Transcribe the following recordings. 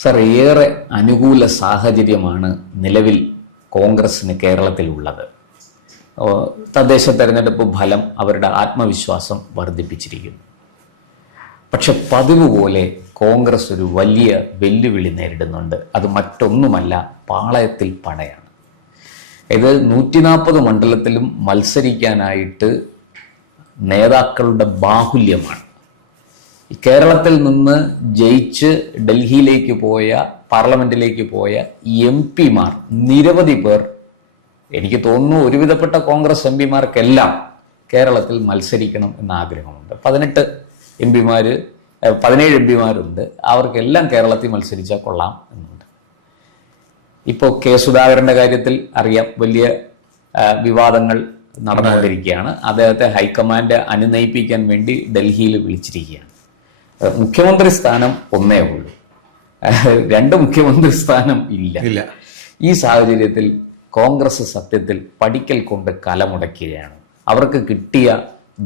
Sir, ഏറെ അനുകൂല സാഹചര്യമാണ് നിലവിൽ കോൺഗ്രസിന് കേരളത്തിലുള്ളത്. തദ്ദേശ തെരഞ്ഞെടുപ്പ് ഫലം അവരുടെ ആത്മവിശ്വാസം വർദ്ധിപ്പിച്ചിരിക്കുന്നു. പക്ഷെ പതിവ് പോലെ കോൺഗ്രസ് ഒരു വലിയ വെല്ലുവിളി നേരിടുന്നുണ്ട്. അത് മറ്റൊന്നുമല്ല, പാളയത്തിൽ പടയാണ്. ഇത് 140 മണ്ഡലത്തിലും മത്സരിക്കാനായിട്ട് നേതാക്കളുടെ ബാഹുല്യമാണ്. കേരളത്തിൽ നിന്ന് ജയിച്ച് ഡൽഹിയിലേക്ക് പോയ, പാർലമെന്റിലേക്ക് പോയ MP-മാർ നിരവധി പേർ, എനിക്ക് തോന്നുന്നു ഒരുവിധപ്പെട്ട കോൺഗ്രസ് MP-മാർക്കെല്ലാം കേരളത്തിൽ മത്സരിക്കണം എന്ന ആഗ്രഹമുണ്ട്. 17 MP-മാരുണ്ട്. അവർക്കെല്ലാം കേരളത്തിൽ മത്സരിച്ചാൽ കൊള്ളാം എന്നുണ്ട്. ഇപ്പോൾ കെ സുധാകരൻ്റെ കാര്യത്തിൽ അറിയാം, വലിയ വിവാദങ്ങൾ നടന്നുകൊണ്ടിരിക്കുകയാണ്. അദ്ദേഹത്തെ ഹൈക്കമാൻഡ് അനുനയിപ്പിക്കാൻ വേണ്ടി ഡൽഹിയിൽ വിളിച്ചിരിക്കുകയാണ്. മുഖ്യമന്ത്രി സ്ഥാനം ഒന്നേ ഉള്ളൂ, 2 മുഖ്യമന്ത്രി സ്ഥാനം ഇല്ല. ഈ സാഹചര്യത്തിൽ കോൺഗ്രസ് സത്യത്തിൽ പടിക്കൽ കൊണ്ട് കലമുടക്കുകയാണ്. അവർക്ക് കിട്ടിയ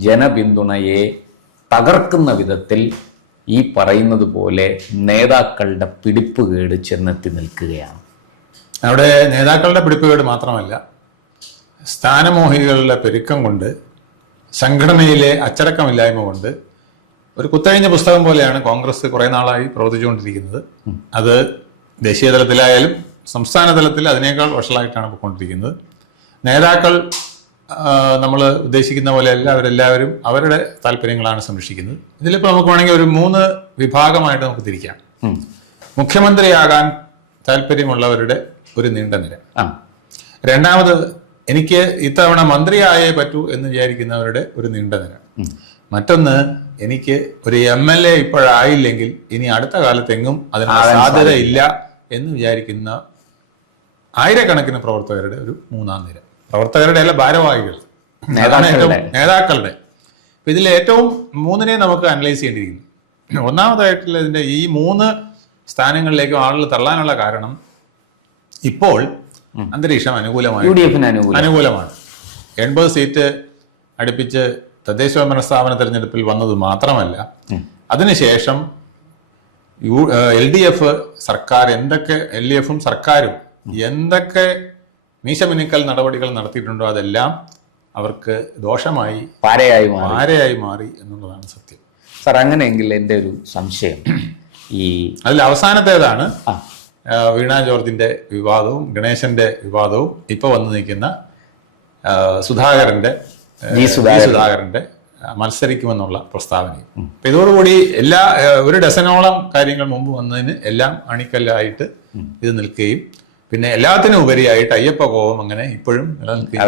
ജനപിന്തുണയെ തകർക്കുന്ന വിധത്തിൽ ഈ പറയുന്നത് പോലെ നേതാക്കളുടെ പിടിപ്പുകേട് ചെന്നെത്തി നിൽക്കുകയാണ്. അവിടെ നേതാക്കളുടെ പിടിപ്പുകേട് മാത്രമല്ല, സ്ഥാനമോഹികളുടെ പെരുക്കം കൊണ്ട്, സംഘടനയിലെ അച്ചടക്കമില്ലായ്മ കൊണ്ട് ഒരു കുത്തഴിഞ്ഞ പുസ്തകം പോലെയാണ് കോൺഗ്രസ് കുറെ നാളായി പ്രവർത്തിച്ചുകൊണ്ടിരിക്കുന്നത്. അത് ദേശീയ തലത്തിലായാലും സംസ്ഥാന തലത്തിൽ അതിനേക്കാൾ വഷളായിട്ടാണ് പോയിക്കൊണ്ടിരിക്കുന്നത്. നേതാക്കൾ നമ്മൾ ഉദ്ദേശിക്കുന്ന പോലെ അവരെല്ലാവരും അവരുടെ താല്പര്യങ്ങളാണ് സംരക്ഷിക്കുന്നത്. ഇതിലിപ്പോൾ നമുക്ക് വേണമെങ്കിൽ ഒരു 3 വിഭാഗമായിട്ട് നമുക്ക് തിരിക്കാം. മുഖ്യമന്ത്രിയാകാൻ താല്പര്യമുള്ളവരുടെ ഒരു നീണ്ട നിര. രണ്ടാമത്, എനിക്ക് ഇത്തവണ മന്ത്രിയായേ പറ്റൂ എന്ന് വിചാരിക്കുന്നവരുടെ ഒരു നീണ്ട നിര. മറ്റൊന്ന്, എനിക്ക് ഒരു MLA ഇപ്പോഴായില്ലെങ്കിൽ ഇനി അടുത്ത കാലത്തെങ്ങും അതിനുള്ള സാധ്യതയില്ല എന്ന് വിചാരിക്കുന്ന ആയിരക്കണക്കിന് പ്രവർത്തകരുടെ ഒരു 3-ാം നിര. പ്രവർത്തകരുടെ അല്ല, ഭാരവാഹികൾ, നേതാക്കളുടെ. ഇതിൽ ഏറ്റവും 3നെ നമുക്ക് അനലൈസ് ചെയ്യേണ്ടിയിരിക്കുന്നു. ഒന്നാമതായിട്ടുള്ള ഇതിന്റെ ഈ 3 സ്ഥാനങ്ങളിലേക്കും ആളുകൾ തള്ളാനുള്ള കാരണം ഇപ്പോൾ അന്തരീക്ഷം അനുകൂലമാണ്. 80 സീറ്റ് അടുപ്പിച്ച് തദ്ദേശ ഭരണ സ്ഥാപന തെരഞ്ഞെടുപ്പിൽ വന്നത് മാത്രമല്ല, അതിനുശേഷം LDF സർക്കാർ LDF-ഉം സർക്കാരും എന്തൊക്കെ മീശമിനുക്കൽ നടപടികൾ നടത്തിയിട്ടുണ്ടോ അതെല്ലാം അവർക്ക് ദോഷമായി, പാരയായി മാറി എന്നുള്ളതാണ് സത്യം. സാർ, അങ്ങനെയെങ്കിൽ എൻ്റെ ഒരു സംശയം, അതിൽ അവസാനത്തേതാണ് വീണ ജോർജിന്റെ വിവാദവും ഗണേശന്റെ വിവാദവും ഇപ്പൊ വന്നു നിൽക്കുന്ന സുധാകരന്റെ മത്സരിക്കുമെന്നുള്ള പ്രസ്താവനയും. അപ്പൊ ഇതോടുകൂടി ഒരു ഡസനോളം കാര്യങ്ങൾ മുമ്പ് വന്നതിന് എല്ലാം അണിക്കല്ലായിട്ട് ഇത് നിൽക്കുകയും പിന്നെ എല്ലാത്തിനും ഉപരിയായിട്ട് അയ്യപ്പ കോപം അങ്ങനെ ഇപ്പോഴും നിലനിൽക്കുകയും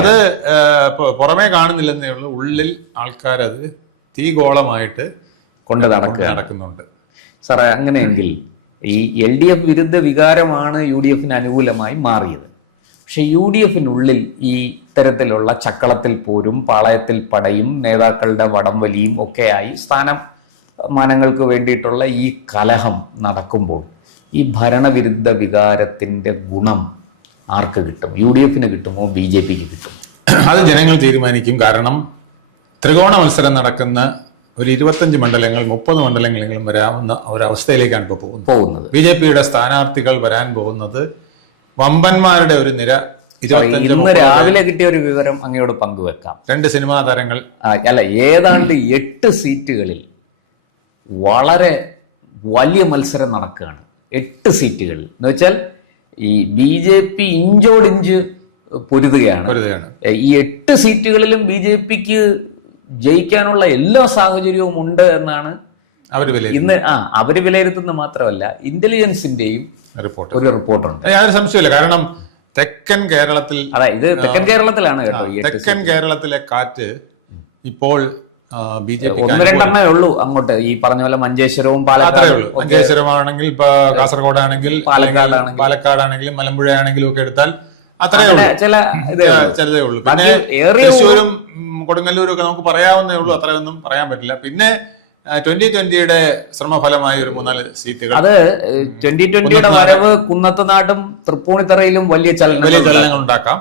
അത് പുറമേ കാണുന്നില്ലെന്നേ ഉള്ളൂ, ഉള്ളിൽ ആൾക്കാരത് തീഗോളമായിട്ട് കൊണ്ട് നടക്കുന്നുണ്ട്. സാറേ, അങ്ങനെയെങ്കിൽ ഈ LDF വിരുദ്ധ വികാരമാണ് UDF-ന് അനുകൂലമായി മാറിയത്. പക്ഷെ UDF-നുള്ളിൽ ഈ ഇത്തരത്തിലുള്ള ചക്കളത്തിൽ പോരും, പാളയത്തിൽ പടയും, നേതാക്കളുടെ വടംവലിയും ഒക്കെയായി സ്ഥാനമാനങ്ങൾക്ക് വേണ്ടിയിട്ടുള്ള ഈ കലഹം നടക്കുമ്പോൾ ഈ ഭരണവിരുദ്ധ വികാരത്തിന്റെ ഗുണം ആർക്ക് കിട്ടും? UDF-ന് കിട്ടുമോ, BJP-ക്ക് കിട്ടുമോ? അത് ജനങ്ങൾ തീരുമാനിക്കും. കാരണം ത്രികോണ മത്സരം നടക്കുന്ന ഒരു 25 മണ്ഡലങ്ങൾ 30 മണ്ഡലങ്ങളെങ്കിലും വരാവുന്ന ഒരവസ്ഥയിലേക്കാണ് ഇപ്പോൾ പോകുന്നത്. BJP-യുടെ സ്ഥാനാർത്ഥികൾ വരാൻ പോകുന്നത് വമ്പന്മാരുടെ ഒരു നിര. ഇന്ന് രാവിലെ കിട്ടിയ ഒരു വിവരം അങ്ങയോട് പങ്കുവെക്കാം. 2 സിനിമാ താരങ്ങൾ ഏതാണ്ട് 8 സീറ്റുകളിൽ വളരെ വലിയ മത്സരം നടക്കുകയാണ്. 8 സീറ്റുകളിൽ എന്ന് വെച്ചാൽ ഈ BJP ഇഞ്ചോടിഞ്ച് പൊരുതുകയാണ്. ഈ 8 സീറ്റുകളിലും BJP-ക്ക് ജയിക്കാനുള്ള എല്ലാ സാഹചര്യവും ഉണ്ട് എന്നാണ് ഇന്ന് അവര് വിലയിരുത്തുന്നത്. മാത്രമല്ല, ഇന്റലിജൻസിന്റെയും ഒരു റിപ്പോർട്ടുണ്ട്. യാതൊരു സംശയമില്ല. കാരണം തെക്കൻ കേരളത്തിൽ, ഇത് തെക്കൻ കേരളത്തിലാണ് കേട്ടോ, തെക്കൻ കേരളത്തിലെ കാറ്റ് ഇപ്പോൾ BJP 1-2 ഉള്ളൂ അങ്ങോട്ട്. ഈ പറഞ്ഞ പോലെ മഞ്ചേശ്വരവും മഞ്ചേശ്വരമാണെങ്കിൽ, ഇപ്പൊ കാസർഗോഡാണെങ്കിൽ, പാലക്കാടാണെങ്കിലും, മലമ്പുഴ ആണെങ്കിലും ഒക്കെ എടുത്താൽ അത്രേ ഉള്ളൂ, ചിലതേ ഉള്ളൂ. പിന്നെ തൃശ്ശൂരും കൊടുങ്ങല്ലൂരും ഒക്കെ നമുക്ക് പറയാവുന്നേ ഉള്ളൂ, അത്രയൊന്നും പറയാൻ പറ്റില്ല. പിന്നെ 2020-യുടെ ശ്രമഫലമായ ഒരു 3-4 സീറ്റുകൾ. അത് 2020-യുടെ വരവ് കുന്നത്തുനാടും തൃപ്പൂണിത്തറയിലും വലിയ ചലനങ്ങൾ ഉണ്ടാക്കാം.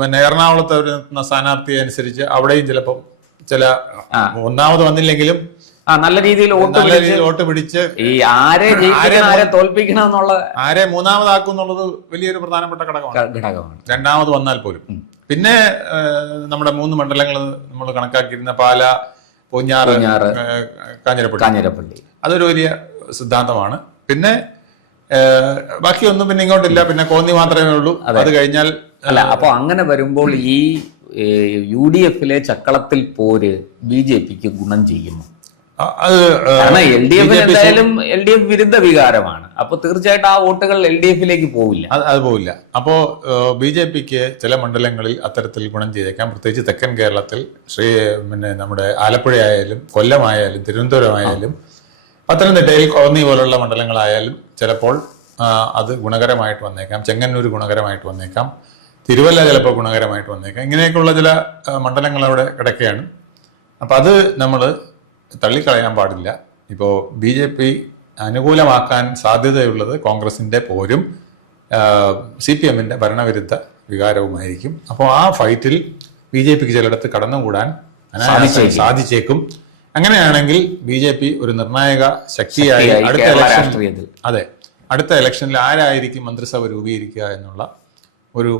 പിന്നെ എറണാകുളത്ത് ഒരു സ്ഥാനാർത്ഥിയെ അനുസരിച്ച് അവിടെയും ചിലപ്പം ഒന്നാമത് വന്നില്ലെങ്കിലും നല്ല രീതിയിൽ വോട്ട് പിടിച്ച് ഈ ആരെ ജയിക്കണം ആരെ തോൽപ്പിക്കണം എന്നുള്ള ആരെ മൂന്നാമതാക്കും എന്നുള്ളത് വലിയൊരു പ്രധാനപ്പെട്ട ഘടകമാണ് രണ്ടാമത് വന്നാൽ പോലും. പിന്നെ നമ്മുടെ 3 മണ്ഡലങ്ങൾ നമ്മൾ കണക്കാക്കിയിരുന്ന പാല, പൂഞ്ഞാറ്, കാഞ്ഞിരപ്പള്ളി അതൊരു വലിയ സിദ്ധാന്തമാണ്. പിന്നെ ബാക്കിയൊന്നും പിന്നെ ഇങ്ങോട്ടില്ല. പിന്നെ കോന്നി മാത്രമേ ഉള്ളൂ. അത് കഴിഞ്ഞാൽ അപ്പൊ അങ്ങനെ വരുമ്പോൾ ഈ UDF-ലെ ചക്കളത്തിൽ പോര് BJP-ക്ക് ഗുണം ചെയ്യുന്നു. കാരണം LDF എന്തായാലും LDF വിരുദ്ധ വികാരമാണ്. അപ്പൊ തീർച്ചയായിട്ടും ആ വോട്ടുകൾ LDF-ലേക്ക് പോവില്ല. അത് പോവില്ല. അപ്പോ BJP-ക്ക് ചില മണ്ഡലങ്ങളിൽ അത്തരത്തിൽ ഗുണം ചെയ്തേക്കാം. പ്രത്യേകിച്ച് തെക്കൻ കേരളത്തിൽ പിന്നെ നമ്മുടെ ആലപ്പുഴ ആയാലും, കൊല്ലമായാലും, തിരുവനന്തപുരം ആയാലും, പത്തനംതിട്ടയിൽ കോന്നി പോലുള്ള മണ്ഡലങ്ങളായാലും ചിലപ്പോൾ അത് ഗുണകരമായിട്ട് വന്നേക്കാം. ചെങ്ങന്നൂർ ഗുണകരമായിട്ട് വന്നേക്കാം. തിരുവല്ല ചിലപ്പോൾ ഗുണകരമായിട്ട് വന്നേക്കാം. ഇങ്ങനെയൊക്കെയുള്ള ചില മണ്ഡലങ്ങൾ അവിടെ കിടക്കുകയാണ്. അപ്പം അത് നമ്മൾ തള്ളിക്കളയാൻ പാടില്ല. ഇപ്പോൾ BJP അനുകൂലമാക്കാൻ സാധ്യതയുള്ളത് കോൺഗ്രസിന്റെ പോരും CPM-ന്റെ ഭരണവിരുദ്ധ വികാരവുമായിരിക്കും. അപ്പോൾ ആ ഫൈറ്റിൽ BJP-ക്ക് ചിലയിടത്ത് കടന്നുകൂടാൻ സാധിച്ചേക്കും. അങ്ങനെയാണെങ്കിൽ BJP ഒരു നിർണായക ശക്തിയായി അടുത്ത ഇലക്ഷനിൽ ആരായിരിക്കും മന്ത്രിസഭ രൂപീകരിക്കുക എന്നുള്ള ഒരു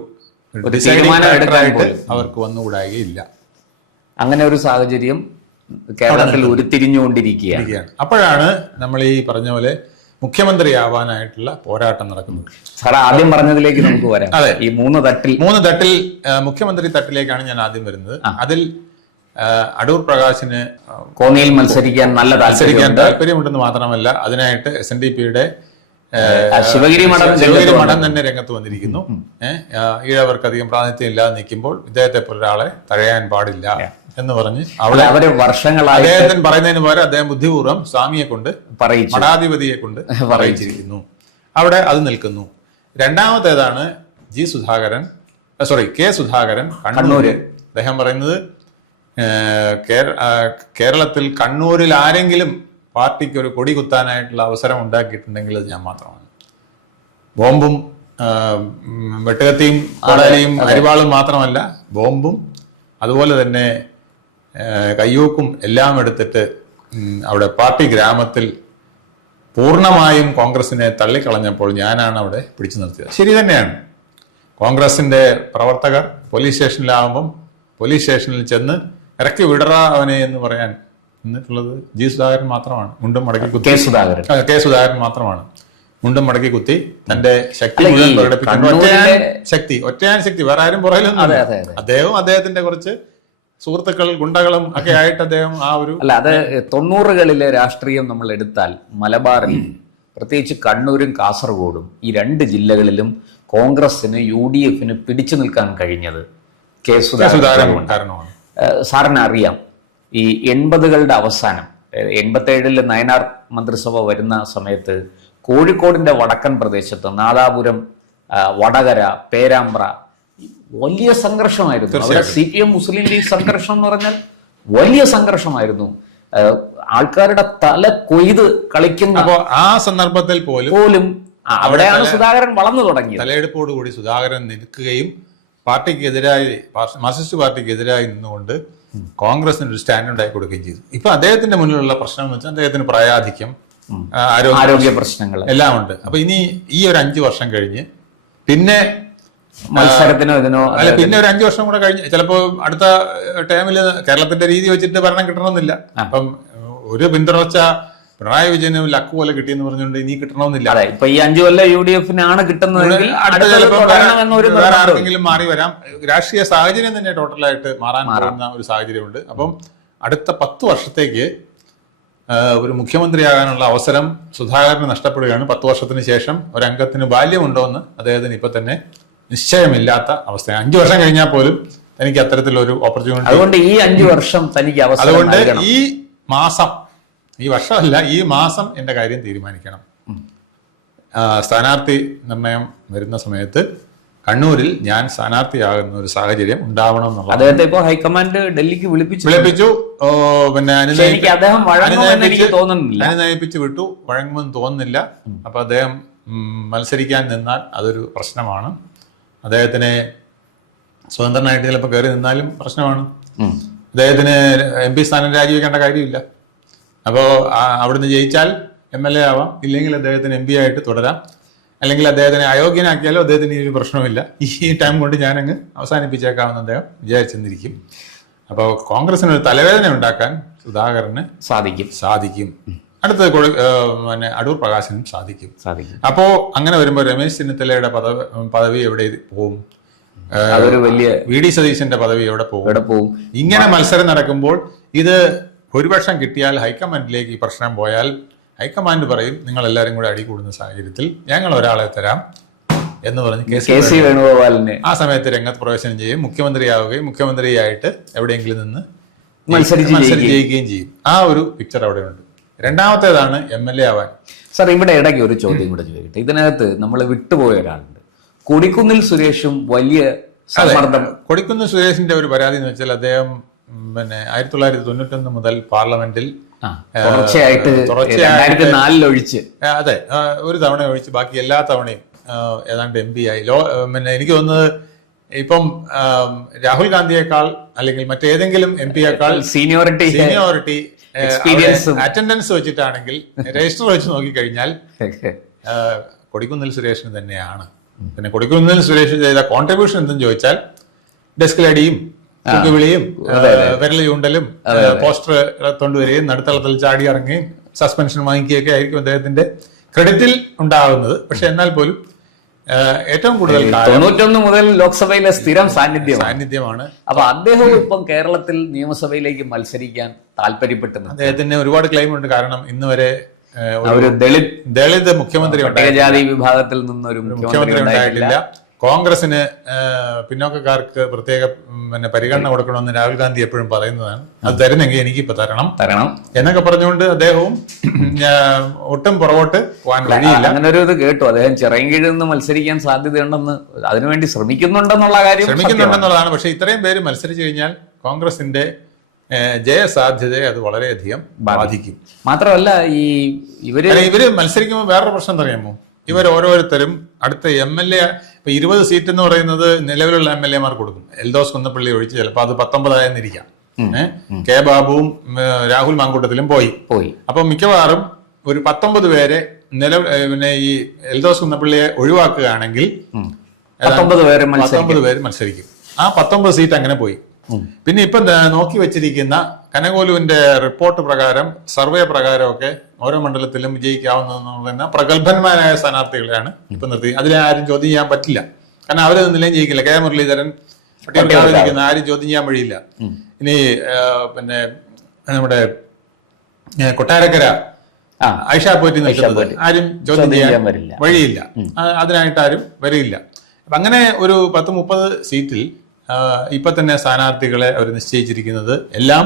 തീരുമാനമായിട്ട് അവർക്ക് വന്നുകൂടായികയില്ല. അങ്ങനെ ഒരു സാഹചര്യം കേരളത്തിൽ ഉരുത്തിരിഞ്ഞുകൊണ്ടിരിക്കുകയാണ്. അപ്പോഴാണ് നമ്മൾ ഈ പറഞ്ഞ പോലെ മുഖ്യമന്ത്രിയാവാനായിട്ടുള്ള പോരാട്ടം നടക്കുന്നത്. സാർ ആദ്യം പറഞ്ഞതിലേക്ക് നമുക്ക് വരാം. അതെ, ഈ മൂന്ന് തട്ടിൽ മുഖ്യമന്ത്രി തട്ടിലേക്കാണ് ഞാൻ ആദ്യം വരുന്നത്. അതിൽ അടൂർ പ്രകാശിന് കോന്നിയിൽ മത്സരിക്കാൻ താല്പര്യമുണ്ടെന്ന് മാത്രമല്ല, അതിനായിട്ട് SNDP-യുടെ ശിവഗിരി മഠം തന്നെ രംഗത്ത് വന്നിരിക്കുന്നു. ഈഴവർക്ക് അധികം പ്രാതിനിധ്യം ഇല്ലാതെ നിൽക്കുമ്പോൾ ഇദ്ദേഹത്തെ ഒരാളെ തഴയാൻ പാടില്ല എന്ന് പറഞ്ഞ് അവര് വർഷങ്ങളായി അദ്ദേഹത്തിന് പറയുന്നതിന് പകരം അദ്ദേഹം ബുദ്ധിപൂർവ്വം സ്വാമിയെ കൊണ്ട് മഠാധിപതിയെ കൊണ്ട് പറയിച്ചിരിക്കുന്നു. അവിടെ അത് നിൽക്കുന്നു. രണ്ടാമത്തേതാണ് കെ സുധാകരൻ കണ്ണൂര്. അദ്ദേഹം പറയുന്നത് കേരളത്തിൽ കണ്ണൂരിൽ ആരെങ്കിലും പാർട്ടിക്ക് ഒരു കൊടി കുത്താനായിട്ടുള്ള അവസരം ഉണ്ടാക്കിയിട്ടുണ്ടെങ്കിൽ അത് ഞാൻ മാത്രമാണ്. ബോംബും വെട്ടുകത്തിയും കൊടലിയും അരിവാളും മാത്രമല്ല, ബോംബും അതുപോലെ തന്നെ കയ്യൂക്കും എല്ലാം എടുത്തിട്ട് അവിടെ പാർട്ടി ഗ്രാമത്തിൽ പൂർണ്ണമായും കോൺഗ്രസിനെ തള്ളിക്കളഞ്ഞപ്പോൾ ഞാനാണ് അവിടെ പിടിച്ചു നിർത്തിയത്. ശരി തന്നെയാണ്. കോൺഗ്രസിന്റെ പ്രവർത്തകർ പോലീസ് സ്റ്റേഷനിലാവുമ്പം പോലീസ് സ്റ്റേഷനിൽ ചെന്ന് ഇറക്കി വിടറാ അവനെ എന്ന് പറയാൻ എന്നിട്ടുള്ളത് സുധാകരൻ മാത്രമാണ്. മുണ്ടും മടക്കി കുത്തി കെ സുധാകരൻ മാത്രമാണ് മുണ്ടും മടക്കി കുത്തി തന്റെ ശക്തി മുഴുവൻ പ്രകടിപ്പിക്കുന്നു. ഒറ്റയാൻ ശക്തി വേറെ ആരും പുറകിലൊന്നും. അദ്ദേഹവും അദ്ദേഹത്തിന്റെ കുറച്ച് സുഹൃത്തുക്കൾ ഗുണ്ടകളും ഒക്കെ ആയിട്ട് അദ്ദേഹം ആ ഒരു അത് 90-കളിലെ രാഷ്ട്രീയം നമ്മൾ എടുത്താൽ മലബാറിൽ പ്രത്യേകിച്ച് കണ്ണൂരും കാസർഗോഡും ഈ 2 ജില്ലകളിലും കോൺഗ്രസിന് UDF-ന് പിടിച്ചു നിൽക്കാൻ കഴിഞ്ഞത് കെ സുധാകരൻ കാരണമാണ്. സാറിന് അറിയാം, ഈ 80-കളുടെ അവസാനം 87-ൽ നയനാർ മന്ത്രിസഭ വരുന്ന സമയത്ത് കോഴിക്കോടിന്റെ വടക്കൻ പ്രദേശത്ത് നാദാപുരം, വടകര, പേരാമ്പ്ര വലിയ സംഘർഷമായിരുന്നു. അവിടെ CPM മുസ്ലിം ലീഗ് സംഘർഷം എന്ന് പറഞ്ഞാൽ വലിയ സംഘർഷമായിരുന്നു. ആൾക്കാരുടെ തല കൊയ്ത് കളിക്കുന്ന ആ സന്ദർഭത്തിൽ പോലും അവിടെയാണ് സുധാകരൻ വളർന്നു തുടങ്ങിയത്. തലയെടുപ്പോടുകൂടി സുധാകരൻ നിൽക്കുകയും പാർട്ടിക്കെതിരായി മാർക്സിസ്റ്റ് പാർട്ടിക്കെതിരായി നിന്നുകൊണ്ട് കോൺഗ്രസിന് ഒരു സ്റ്റാൻഡ് ഉണ്ടാക്കി കൊടുക്കുകയും ചെയ്തു. ഇപ്പൊ അദ്ദേഹത്തിന്റെ മുന്നിലുള്ള പ്രശ്നം എന്ന് വെച്ചാൽ അദ്ദേഹത്തിന് പ്രായാധിക്യം, ആരോഗ്യ പ്രശ്നങ്ങൾ എല്ലാം ഉണ്ട്. അപ്പൊ ഇനി ഈ ഒരു 5 വർഷം കഴിഞ്ഞ് പിന്നെ മത്സരത്തിനോ ഇതിനോ പിന്നെ ഒരു 5 വർഷം കൂടെ കഴിഞ്ഞ് ചിലപ്പോ അടുത്ത ടൈമില് കേരളത്തിന്റെ രീതി വെച്ചിട്ട് ഭരണം കിട്ടണമെന്നില്ല. അപ്പം ഒരു പിന്തുടർച്ച പിണറായി വിജയന് ലക്ക് പോലെ കിട്ടിയെന്ന് പറഞ്ഞുകൊണ്ട് ഇനി കിട്ടണമെന്നില്ല. ഇപ്പൊ ഈ 5 കൊല്ലം UDF-നാണ് കിട്ടുന്നതെങ്കിൽ വേറെ ആർക്കെങ്കിലും മാറി വരാം. രാഷ്ട്രീയ സാഹചര്യം തന്നെ ടോട്ടലായിട്ട് മാറാൻ പോകുന്ന ഒരു സാഹചര്യമുണ്ട്. അപ്പം അടുത്ത 10 വർഷത്തേക്ക് ഒരു മുഖ്യമന്ത്രിയാകാനുള്ള അവസരം സുധാകരന് നഷ്ടപ്പെടുകയാണ്. 10 വർഷത്തിന് ശേഷം ഒരംഗത്തിന് ബാല്യമുണ്ടോ എന്ന് അദ്ദേഹത്തിന് ഇപ്പൊ തന്നെ നിശ്ചയമില്ലാത്ത അവസ്ഥയാണ്. 5 വർഷം കഴിഞ്ഞാൽ പോലും തനിക്ക് അത്തരത്തിലൊരു ഓപ്പർച്യൂണിറ്റി. അതുകൊണ്ട് ഈ 5 വർഷം തനിക്ക് അതുകൊണ്ട് ഈ വർഷമല്ല, ഈ മാസം എന്റെ കാര്യം തീരുമാനിക്കണം. സ്ഥാനാർത്ഥി നിർണയം വരുന്ന സമയത്ത് കണ്ണൂരിൽ ഞാൻ സ്ഥാനാർത്ഥിയാകുന്ന ഒരു സാഹചര്യം ഉണ്ടാവണം എന്നുള്ളത് അദ്ദേഹത്തെ ഇപ്പോൾ ഹൈക്കമാൻഡ് ഡൽഹിക്ക് വിളിപ്പിച്ചു. പിന്നെ അനുനയിപ്പിച്ച് വിട്ടു. വഴങ്ങുമെന്ന് തോന്നുന്നില്ല. അപ്പൊ അദ്ദേഹം മത്സരിക്കാൻ നിന്നാൽ അതൊരു പ്രശ്നമാണ്. അദ്ദേഹത്തിന് സ്വതന്ത്രനായിട്ട് ചിലപ്പോൾ കയറി നിന്നാലും പ്രശ്നമാണ്. അദ്ദേഹത്തിന് MP സ്ഥാനം രാജിവെക്കേണ്ട കാര്യമില്ല. അപ്പോൾ അവിടുന്ന് ജയിച്ചാൽ MLA ആവാം, ഇല്ലെങ്കിൽ അദ്ദേഹത്തിന് MP ആയിട്ട് തുടരാം, അല്ലെങ്കിൽ അദ്ദേഹത്തിനെ അയോഗ്യനാക്കിയാലോ അദ്ദേഹത്തിന് ഈ ഒരു പ്രശ്നമില്ല, ഈ ടൈം കൊണ്ട് ഞാനങ്ങ് അവസാനിപ്പിച്ചേക്കാമെന്ന് അദ്ദേഹം വിചാരിച്ചെന്നിരിക്കും. അപ്പോൾ കോൺഗ്രസിന് ഒരു തലവേദന ഉണ്ടാക്കാൻ സുധാകരന് സാധിക്കും. അടുത്തത് പിന്നെ അടൂർ പ്രകാശനും സാധിക്കും. അപ്പോ അങ്ങനെ വരുമ്പോൾ രമേശ് ചെന്നിത്തലയുടെ പദവി എവിടെ പോകും? അതൊരു വലിയ VD സതീശന്റെ പദവി എവിടെ പോകും? ഇങ്ങനെ മത്സരം നടക്കുമ്പോൾ ഇത് ഭൂരിപക്ഷം കിട്ടിയാൽ ഹൈക്കമാൻഡിലേക്ക് ഈ പ്രശ്നം പോയാൽ ഹൈക്കമാൻഡ് പറയും നിങ്ങൾ എല്ലാവരും കൂടെ അടി കൂടുന്ന സാഹചര്യത്തിൽ ഞങ്ങൾ ഒരാളെ തരാം എന്ന് പറഞ്ഞ് KC വേണുഗോപാലിനെ ആ സമയത്ത് രംഗത്ത് പ്രവേശനം ചെയ്യും, മുഖ്യമന്ത്രിയാവുകയും മുഖ്യമന്ത്രിയായിട്ട് എവിടെയെങ്കിലും നിന്ന് മത്സരിച്ച് ജയിക്കുകയും ചെയ്യും. ആ ഒരു പിക്ചർ അവിടെ ഉണ്ട്. രണ്ടാമത്തേതാണ് MLA ആവാൻ. സാർ, ഇവിടെ ഇടയ്ക്ക് ഒരു ചോദ്യം കൂടെ ചോദിക്കട്ടെ. ഇതിനകത്ത് നമ്മൾ വിട്ടുപോയ ഒരാളുണ്ട്, കൊടിക്കുന്നിൽ സുരേഷും. വലിയ സമ്മർദ്ദം. കൊടിക്കുന്നിൽ സുരേഷിന്റെ ഒരു പരാതി എന്ന് വെച്ചാൽ അദ്ദേഹം 1991 മുതൽ പാർലമെന്റിൽ തുടർച്ചയായിട്ട് 2004 ഒഴിച്ച്, അതെ, ഒരു തവണ ഒഴിച്ച് ബാക്കി എല്ലാ തവണയും ഏതാണ്ട് MP ആയി. എനിക്ക് തോന്നുന്നത് ഇപ്പം രാഹുൽ ഗാന്ധിയേക്കാൾ അല്ലെങ്കിൽ മറ്റേതെങ്കിലും MP-യേക്കാൾ സീനിയോറിറ്റി അറ്റൻഡൻസ് വെച്ചിട്ടാണെങ്കിൽ രജിസ്റ്റർ വെച്ച് നോക്കിക്കഴിഞ്ഞാൽ കൊടിക്കുന്നിൽ സുരേഷിന് തന്നെയാണ്. പിന്നെ കൊടിക്കുന്നിൽ സുരേഷ് ചെയ്ത കോൺട്രിബ്യൂഷൻ എന്തെന്ന് ചോദിച്ചാൽ ഡെസ്കിലടിയും വിളിയും വിരൽ ചൂണ്ടലും പോസ്റ്റർ കൊണ്ടുവരികയും നടുത്തളത്തിൽ ചാടി ഇറങ്ങുകയും സസ്പെൻഷൻ വാങ്ങിക്കുകയൊക്കെ ആയിരിക്കും അദ്ദേഹത്തിന്റെ ക്രെഡിറ്റിൽ ഉണ്ടാകുന്നത്. പക്ഷെ എന്നാൽ പോലും ഏറ്റവും കൂടുതൽ 91 മുതൽ ലോക്സഭയിലെ സ്ഥിരം സാന്നിധ്യമാണ്. അപ്പൊ അദ്ദേഹം ഇപ്പം കേരളത്തിൽ നിയമസഭയിലേക്ക് മത്സരിക്കാൻ താല്പര്യപ്പെട്ടു. അദ്ദേഹത്തിന് ഒരുപാട് ക്ലെയിം ഉണ്ട്. കാരണം ഇന്ന് വരെ ഒരു ദളിത് മുഖ്യമന്ത്രി ജാതി വിഭാഗത്തിൽ നിന്നൊരു മുഖ്യമന്ത്രി ഉണ്ടായിട്ടില്ല. കോൺഗ്രസിന് പിന്നോക്കക്കാർക്ക് പ്രത്യേക പരിഗണന കൊടുക്കണമെന്ന് രാഹുൽ ഗാന്ധി എപ്പോഴും പറയുന്നതാണ്. അത് തരുന്നെങ്കിൽ എനിക്കിപ്പോ തരണം എന്നൊക്കെ പറഞ്ഞുകൊണ്ട് അദ്ദേഹവും ഒട്ടും പുറകോട്ട് പോകാൻ കഴിയില്ല. അങ്ങനെ ഒരു ഇത് കേട്ടു, അദ്ദേഹം ചിറയൻകീഴിൽ നിന്ന് മത്സരിക്കാൻ സാധ്യതയുണ്ടെന്ന്, അതിനുവേണ്ടി ശ്രമിക്കുന്നുണ്ടെന്നുള്ളതാണ്. പക്ഷെ ഇത്രയും പേര് മത്സരിച്ചു കഴിഞ്ഞാൽ കോൺഗ്രസിന്റെ ജയസാധ്യതയെ അത് വളരെയധികം ബാധിക്കും. മാത്രമല്ല ഇവര് മത്സരിക്കുമ്പോൾ വേറൊരു പ്രശ്നം എന്താ അറിയാമോ? ഇവർ ഓരോരുത്തരും അടുത്ത MLA ഇപ്പൊ 20 സീറ്റ് എന്ന് പറയുന്നത് നിലവിലുള്ള MLA-മാർ കൊടുക്കും. എൽദോസ് കുന്നപ്പള്ളി ഒഴിച്ച് ചിലപ്പോൾ അത് 19 ആയെന്നിരിക്കാം. K ബാബുവും രാഹുൽ മാങ്കൂട്ടത്തിലും പോയി. അപ്പൊ മിക്കവാറും ഒരു 19 പേരെ പിന്നെ ഈ എൽദോസ് കുന്നപ്പള്ളിയെ ഒഴിവാക്കുകയാണെങ്കിൽ 19 പേര് മത്സരിക്കും. ആ 19 സീറ്റ് അങ്ങനെ പോയി. പിന്നെ ഇപ്പൊ നോക്കി വെച്ചിരിക്കുന്ന കനകോലുവിന്റെ റിപ്പോർട്ട് പ്രകാരം, സർവേ പ്രകാരമൊക്കെ ഓരോ മണ്ഡലത്തിലും വിജയിക്കാവുന്ന പ്രഗത്ഭന്മാരായ സ്ഥാനാർത്ഥികളെയാണ് ഇപ്പൊ നിർത്തി. അതിലെ ആരും ചോദ്യം ചെയ്യാൻ പറ്റില്ല. കാരണം അവരത് നിലയും ജയിക്കില്ല. K മുരളീധരൻ പട്ടികയിലിരിക്കുന്ന ആരും ചോദ്യം ചെയ്യാൻ വഴിയില്ല. ഇനി പിന്നെ നമ്മുടെ കൊട്ടാരക്കര ഐഷ പോറ്റി നിൽക്കുന്നത് ആരും ചോദ്യം ചെയ്യാൻ വഴിയില്ല. അതിനായിട്ട് ആരും വരില്ല. അപ്പൊ അങ്ങനെ ഒരു 10-30 സീറ്റിൽ ഇപ്പൊ തന്നെ സ്ഥാനാർത്ഥികളെ അവർ നിശ്ചയിച്ചിരിക്കുന്നത് എല്ലാം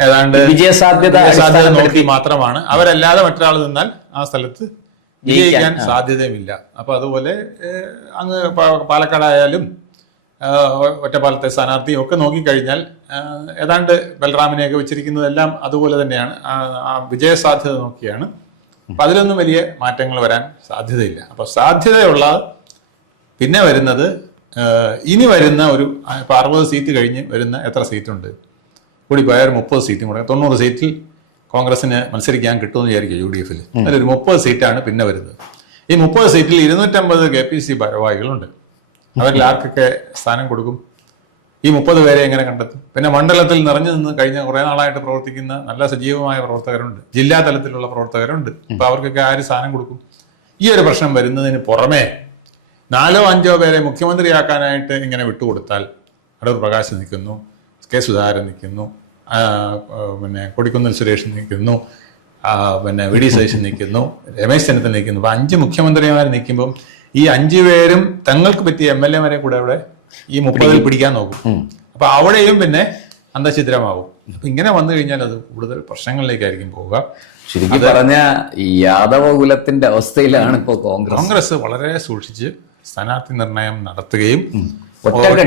ഏതാണ്ട് വിജയസാധ്യത നോക്കി മാത്രമാണ്. അവരല്ലാതെ മറ്റൊരാൾ നിന്നാൽ ആ സ്ഥലത്ത് വിജയിക്കാൻ സാധ്യതയുമില്ല. അപ്പൊ അതുപോലെ അങ്ങ് പാലക്കാടായാലും ഒറ്റപ്പാലത്തെ സ്ഥാനാർത്ഥിയും ഒക്കെ നോക്കിക്കഴിഞ്ഞാൽ ഏതാണ്ട് ബലറാമിനെയൊക്കെ വെച്ചിരിക്കുന്നതെല്ലാം അതുപോലെ തന്നെയാണ്. ആ വിജയസാധ്യത നോക്കിയാണ്. അപ്പൊ അതിലൊന്നും വലിയ മാറ്റങ്ങൾ വരാൻ സാധ്യതയില്ല. അപ്പൊ സാധ്യതയുള്ള പിന്നെ വരുന്നത് ഇനി വരുന്ന ഒരു 60 സീറ്റ് കഴിഞ്ഞ് വരുന്ന എത്ര സീറ്റുണ്ട് കൂടി പോയാൽ 30 സീറ്റും കൂടെ 90 സീറ്റിൽ കോൺഗ്രസിന് മത്സരിക്കാൻ കിട്ടുമെന്ന് വിചാരിക്കുക. UDF-ൽ അതിലൊരു 30 സീറ്റാണ് പിന്നെ വരുന്നത്. ഈ 30 സീറ്റിൽ 250 KPC ഭാരവാഹികളുണ്ട്. അവരിൽ ആർക്കൊക്കെ സ്ഥാനം കൊടുക്കും? ഈ 30 പേരെ എങ്ങനെ കണ്ടെത്തും? പിന്നെ മണ്ഡലത്തിൽ നിറഞ്ഞു നിന്ന് കഴിഞ്ഞ കുറെ നാളായിട്ട് പ്രവർത്തിക്കുന്ന നല്ല സജീവമായ പ്രവർത്തകരുണ്ട്, ജില്ലാ തലത്തിലുള്ള പ്രവർത്തകരുണ്ട്. അപ്പൊ അവർക്കൊക്കെ ആര് സ്ഥാനം കൊടുക്കും? ഈ ഒരു പ്രശ്നം വരുന്നതിന് പുറമെ 4-5 പേരെ മുഖ്യമന്ത്രിയാക്കാനായിട്ട് ഇങ്ങനെ വിട്ടുകൊടുത്താൽ അടൂർ പ്രകാശ് നിൽക്കുന്നു, K സുധാകരൻ നിൽക്കുന്നു, പിന്നെ കൊടിക്കുന്നിൽ സുരേഷ് നിൽക്കുന്നു, പിന്നെ VD സതീശൻ നിൽക്കുന്നു, രമേശ് ചെന്നിത്തല നിൽക്കുന്നു. അപ്പൊ 5 മുഖ്യമന്ത്രിമാർ നിൽക്കുമ്പോൾ ഈ 5 പേരും തങ്ങൾക്ക് പറ്റിയ MLA-മാരെ കൂടെ അവിടെ ഈ 30-ൽ പിടിക്കാൻ നോക്കും. അപ്പൊ അവിടെയും പിന്നെ അന്തഛിദ്രമാവും. അപ്പൊ ഇങ്ങനെ വന്നു കഴിഞ്ഞാൽ അത് കൂടുതൽ പ്രശ്നങ്ങളിലേക്കായിരിക്കും പോവുക. ശരിക്കും പറഞ്ഞ യാദവ കുലത്തിന്റെ അവസ്ഥയിലാണ് ഇപ്പോൾ കോൺഗ്രസ് വളരെ സൂക്ഷിച്ച് സ്ഥാനാർത്ഥി നിർണയം നടത്തുകയും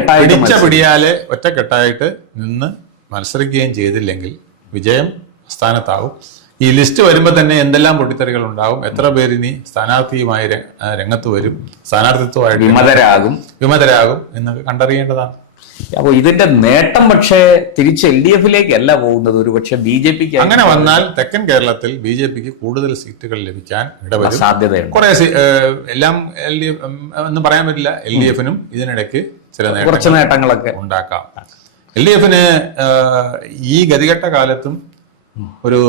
പിടിച്ച പിടിയാലെ ഒറ്റക്കെട്ടായിട്ട് നിന്ന് മത്സരിക്കുകയും ചെയ്തില്ലെങ്കിൽ വിജയം സ്ഥാനത്താവും. ഈ ലിസ്റ്റ് വരുമ്പോൾ തന്നെ എന്തെല്ലാം പൊട്ടിത്തെറികൾ ഉണ്ടാവും, എത്ര പേര് ഇനി സ്ഥാനാർത്ഥിയുമായി രംഗത്ത് വരും, സ്ഥാനാർത്ഥിത്വമായിട്ട് വിമതരാകും എന്നൊക്കെ കണ്ടറിയേണ്ടതാണ്. അപ്പോൾ ഇതിന്റെ നേട്ടം പക്ഷേ തിരിച്ച് LDF-ലേക്കല്ല പോകുന്നത്, ഒരു പക്ഷെ BJP-ക്ക് അങ്ങനെ വന്നാൽ തെക്കൻ കേരളത്തിൽ BJP-ക്ക് കൂടുതൽ സീറ്റുകൾ ലഭിക്കാൻ ഇടവരും, സാധ്യതയുണ്ട്. കുറെ എല്ലാം LDF എന്ന് പറയാൻ പറ്റില്ല. LDF-നും ഇതിനിടയ്ക്ക് ചില കുറച്ച് നേട്ടങ്ങളൊക്കെ ഉണ്ടാക്കാം. LDF-ന് ഈ ഗതികെട്ട കാലത്തും ഒരു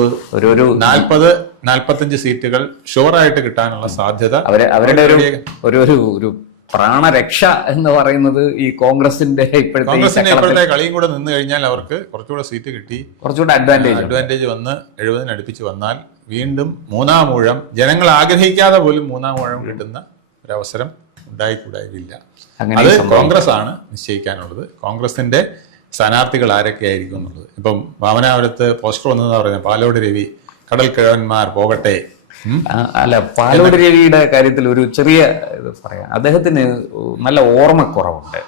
40-45 സീറ്റുകൾ ഷുവറായിട്ട് കിട്ടാനുള്ള സാധ്യത അവരുടെ ഒരു പ്രാണരക്ഷ എന്ന് പറയുന്നത് ഈ കോൺഗ്രസിന്റെ ഇപ്പോഴത്തെ കളിയും കൂടെ നിന്ന് കഴിഞ്ഞാൽ അവർക്ക് കുറച്ചുകൂടെ സീറ്റ് കിട്ടി, കുറച്ചുകൂടെ അഡ്വാൻറ്റേജ് വന്ന് 70 അടുപ്പിച്ച് വന്നാൽ വീണ്ടും മൂന്നാം ഊഴം, ജനങ്ങൾ ആഗ്രഹിക്കാതെ പോലും മൂന്നാം ഊഴം കിട്ടുന്ന ഒരവസരം ഉണ്ടായിക്കൂടായില്ല. അത് കോൺഗ്രസ് ആണ് നിശ്ചയിക്കാനുള്ളത്. കോൺഗ്രസിന്റെ സ്ഥാനാർത്ഥികൾ ആരൊക്കെയായിരിക്കും എന്നുള്ളത്. ഇപ്പം വാമനാപുരത്ത് പോസ്റ്റർ വന്നതെന്ന് പറയുന്നത് പാലോട് രവി കടൽ കിഴവന്മാർ പോകട്ടെ. അല്ല, പാലോട് രവിയുടെ കാര്യത്തിൽ ഒരു ചെറിയ ഇത് പറയാം. അദ്ദേഹത്തിന് നല്ല ഓർമ്മക്കുറവുണ്ട്.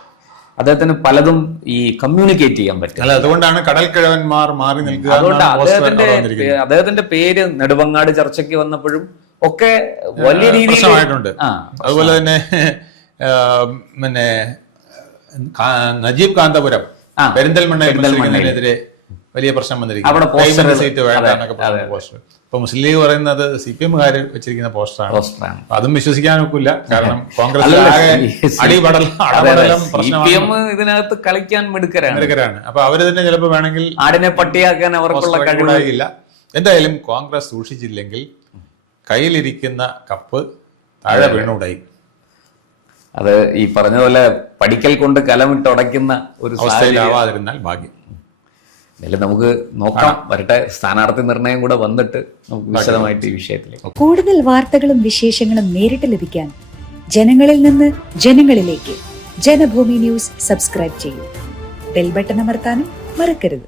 അദ്ദേഹത്തിന് പലതും ഈ കമ്മ്യൂണിക്കേറ്റ് ചെയ്യാൻ പറ്റും. അല്ല, അതുകൊണ്ടാണ് കടൽ കിഴവന്മാർ മാറി നിൽക്കുക. അതുകൊണ്ട് അദ്ദേഹത്തിന്റെ പേര് നെടുവങ്ങാട് ചർച്ചയ്ക്ക് വന്നപ്പോഴും ഒക്കെ വലിയ രീതിയിലായിട്ടുണ്ട്. അതുപോലെ തന്നെ പിന്നെ നജീബ് കാന്തപുരം പെരിന്തൽമണ്ണയ്ക്കെതിരെ വലിയ പ്രശ്നം വന്നിരിക്കുന്നു. സീറ്റ് വേണ്ടെന്നൊക്കെ പറഞ്ഞ പോസ്റ്റർ. ഇപ്പൊ മുസ്ലിം ലീഗ് പറയുന്നത് CPM-കാർ വെച്ചിരിക്കുന്ന പോസ്റ്ററാണ്. അതും വിശ്വസിക്കാൻ ഒക്കില്ല. കാരണം കോൺഗ്രസ് ഇതിനകത്ത് കളിക്കാൻ മിടുക്കരാണ്. അപ്പൊ അവര് തന്നെ ചിലപ്പോ വേണമെങ്കിൽ ആടിനെ പട്ടിയാക്കാൻ അവർക്കുള്ള കഴിവില്ല. എന്തായാലും കോൺഗ്രസ് സൂക്ഷിച്ചില്ലെങ്കിൽ കയ്യിലിരിക്കുന്ന കപ്പ് താഴെ വീണുടായി. അത് ഈ പറഞ്ഞ പോലെ പഠിക്കൽ കൊണ്ട് കലമിട്ടുടയ്ക്കുന്ന ഒരു അവസ്ഥയിലാവാതിരുന്നാൽ ഭാഗ്യം. എന്തായാലും നമുക്ക് നോക്കാം, വരട്ടെ. സ്ഥാനാർത്ഥി നിർണയം കൂടെ വന്നിട്ട് നമുക്ക് വിശദമായിട്ട് ഈ വിഷയത്തിലേക്ക്. കൂടുതൽ വാർത്തകളും വിശേഷങ്ങളും നേരിട്ട് ലഭിക്കാൻ ജനങ്ങളിൽ നിന്ന് ജനങ്ങളിലേക്ക് ജനഭൂമി ന്യൂസ് സബ്സ്ക്രൈബ് ചെയ്യൂ. ബെൽ ബട്ടൺ അമർത്താനും മറക്കരുത്.